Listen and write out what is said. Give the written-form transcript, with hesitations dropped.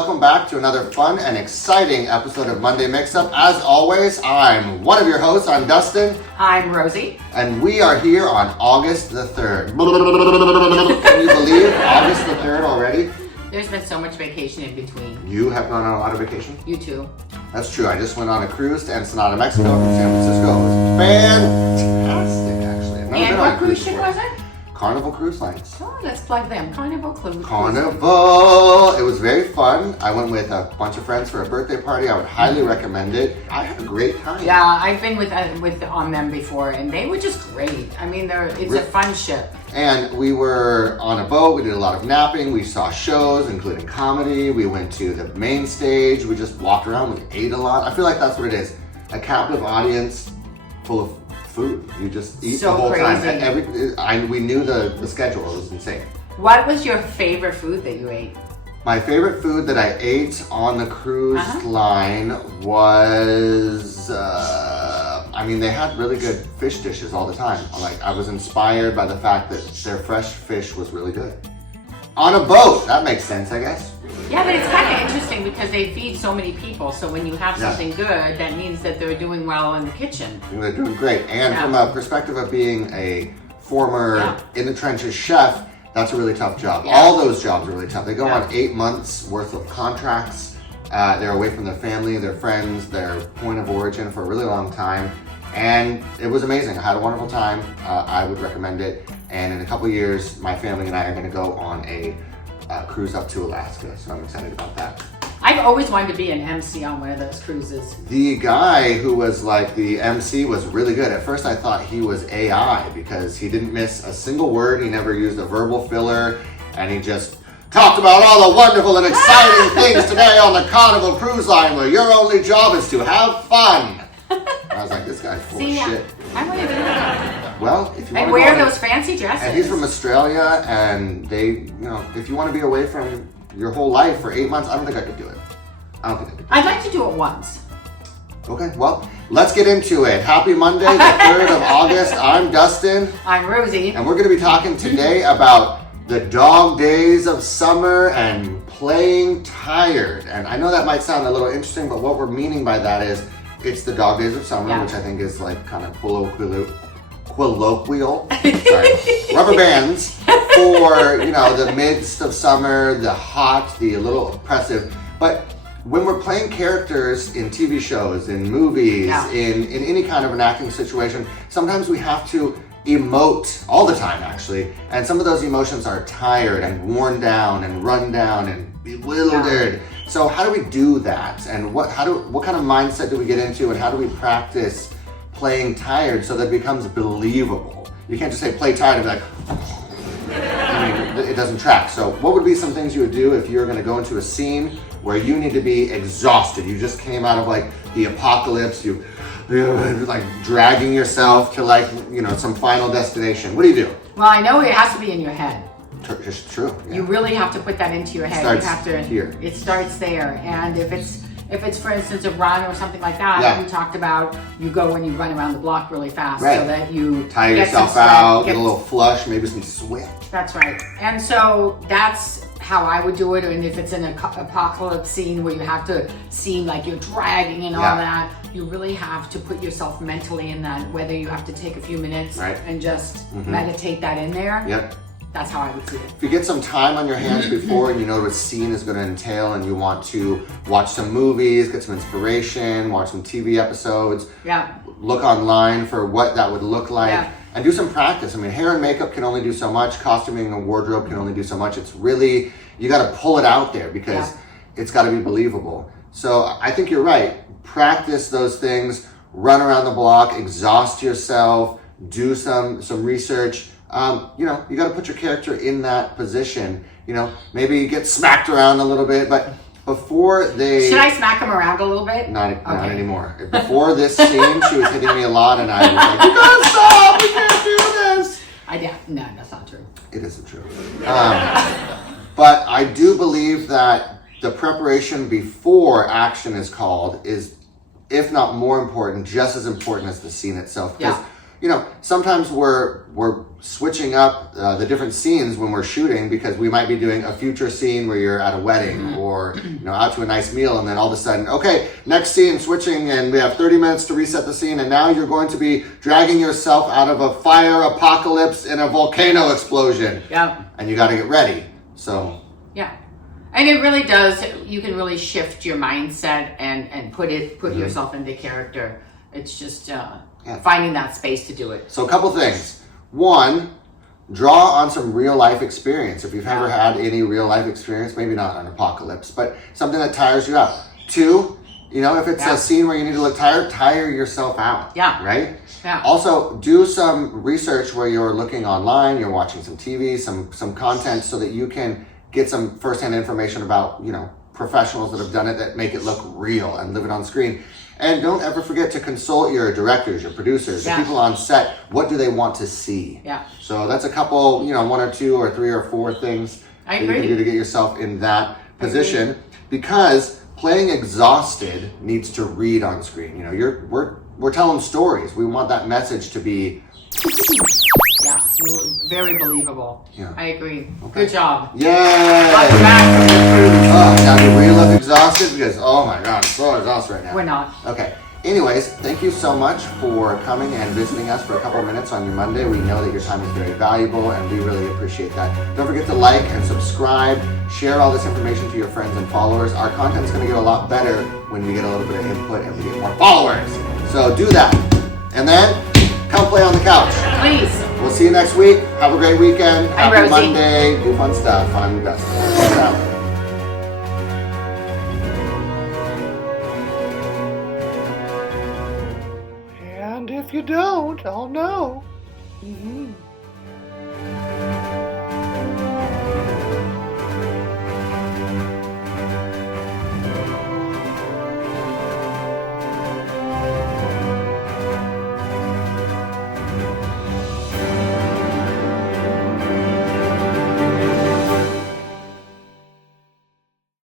welcome back to another fun and exciting episode of Monday Mixup. As always, I'm one of your hosts. I'm Dustin. I'm Rosie. And we are here on August the 3rd. Can you believe August the 3rd already? There's been so much vacation in between. You have gone on a lot of vacation? You too. That's true. I just went on a cruise to Ensenada, Mexico from San Francisco. It was fantastic, actually. I've never And been on what a cruise ship before. was it? Carnival Cruise Lines. Oh, let's plug them. Carnival Cruise. Carnival. It was very fun. I went with a bunch of friends for a birthday party. I would highly recommend it. I had a great time. Yeah, I've been with on them before, and they were just great. I mean, it's a fun ship. And we were on a boat. We did a lot of napping. We saw shows, including comedy. We went to the main stage. We just walked around. We ate a lot. I feel like that's what it is. A captive audience full of food. You just eat So the whole crazy. time. We knew the schedule. It was insane. What was your favorite food that you ate? My favorite food that I ate on the cruise line was, they had really good fish dishes all the time. I was inspired by the fact that their fresh fish was really good. On a boat, that makes sense, I guess. Yeah, but it's kind of interesting because they feed so many people. So when you have something good, that means that they're doing well in the kitchen. I think they're doing great. And from a perspective of being a former in the trenches chef, that's a really tough job. Yeah. All those jobs are really tough. They go on 8 months worth of contracts. They're away from their family, their friends, their point of origin for a really long time. And it was amazing. I had a wonderful time. I would recommend it. And in a couple years, my family and I are going to go on a cruise up to Alaska. So I'm excited about that. I've always wanted to be an MC on one of those cruises. The guy who was the MC was really good. At first I thought he was AI because he didn't miss a single word. He never used a verbal filler, and he just talked about all the wonderful and exciting things today on the Carnival Cruise Line where your only job is to have fun. I was like, this guy's full of shit. I want to do that. Well, if you And want wear to those fancy dresses. And he's from Australia, and if you want to be away from your whole life for 8 months, I don't think I could do it. I'd like to do it once. Okay, well, let's get into it. Happy Monday, the 3rd of August. I'm Dustin. I'm Rosie. And we're going to be talking today about the dog days of summer and playing tired. And I know that might sound a little interesting, but what we're meaning by that is it's the dog days of summer, which I think is kind of colloquial, rubber bands for, the midst of summer, the hot, the a little oppressive. But when we're playing characters in TV shows, in movies, in any kind of an acting situation, sometimes we have to emote all the time, actually. And some of those emotions are tired and worn down and run down and bewildered. Yeah. So how do we do that? And what kind of mindset do we get into, and how do we practice playing tired so that it becomes believable? You can't just say play tired and be like, it doesn't track. So what would be some things you would do if you're going to go into a scene where you need to be exhausted? You just came out of the apocalypse. You're dragging yourself to some final destination. What do you do? Well, I know it has to be in your head. It's true. Yeah. You really have to put that into your head. It starts here. It starts there. And if it's for instance a run or something like that, we talked about you go when you run around the block really fast so that you tire yourself out, get a little flush, maybe some sweat. That's right. And so that's how I would do it. And if it's in an apocalypse scene where you have to seem like you're dragging and all that, you really have to put yourself mentally in that, whether you have to take a few minutes and just meditate that in there. Yep. That's how I would see it. If you get some time on your hands before and you know what a scene is going to entail and you want to watch some movies, get some inspiration, watch some TV episodes, look online for what that would look like, and do some practice. Hair and makeup can only do so much. Costuming and wardrobe can only do so much. It's really, you got to pull it out there because it's got to be believable. So I think you're right. Practice those things, run around the block, exhaust yourself, do some research. You got to put your character in that position. Maybe get smacked around a little bit, but before they... Should I smack him around a little bit? Not anymore. Before this scene, she was hitting me a lot, and I was like, "You gotta stop! We can't do this!" No, that's not true. It isn't true. But I do believe that the preparation before action is called is, if not more important, just as important as the scene itself. Because you know, sometimes we're switching up the different scenes when we're shooting, because we might be doing a future scene where you're at a wedding or, you know, out to a nice meal, and then all of a sudden, okay, next scene, switching, and we have 30 minutes to reset the scene, and now you're going to be dragging yourself out of a fire apocalypse in a volcano explosion. Yeah. And you got to get ready. So. Yeah. And it really does, you can really shift your mindset and put yourself into character. It's just finding that space to do it. So a couple things. One, draw on some real life experience. If you've ever had any real life experience, maybe not an apocalypse, but something that tires you out. Two, you know, if it's a scene where you need to look tired, tire yourself out. Yeah. Right? Yeah. Also, do some research where you're looking online, you're watching some TV, some content, so that you can get some firsthand information about, you know, professionals that have done it that make it look real and live it on screen. And don't ever forget to consult your directors, your producers, the people on set. What do they want to see? Yeah. So that's a couple, you know, 1 or 2 or 3 or 4 things that you can do to get yourself in that position. Because playing exhausted needs to read on screen. You know, we're telling stories. We want that message to be very believable. Yeah. I agree. Okay. Good job. Yay! Welcome back from the cruise. Oh, now do we look exhausted? Because, oh my God, I'm so exhausted right now. We're not. Okay. Anyways, thank you so much for coming and visiting us for a couple of minutes on your Monday. We know that your time is very valuable, and we really appreciate that. Don't forget to like and subscribe. Share all this information to your friends and followers. Our content is going to get a lot better when we get a little bit of input and we get more followers. So do that. And then come play on the couch. Please. We'll see you next week. Have a great weekend. I'm Happy Rosie. Monday. Do fun stuff. I'm the best. And if you don't, I'll know.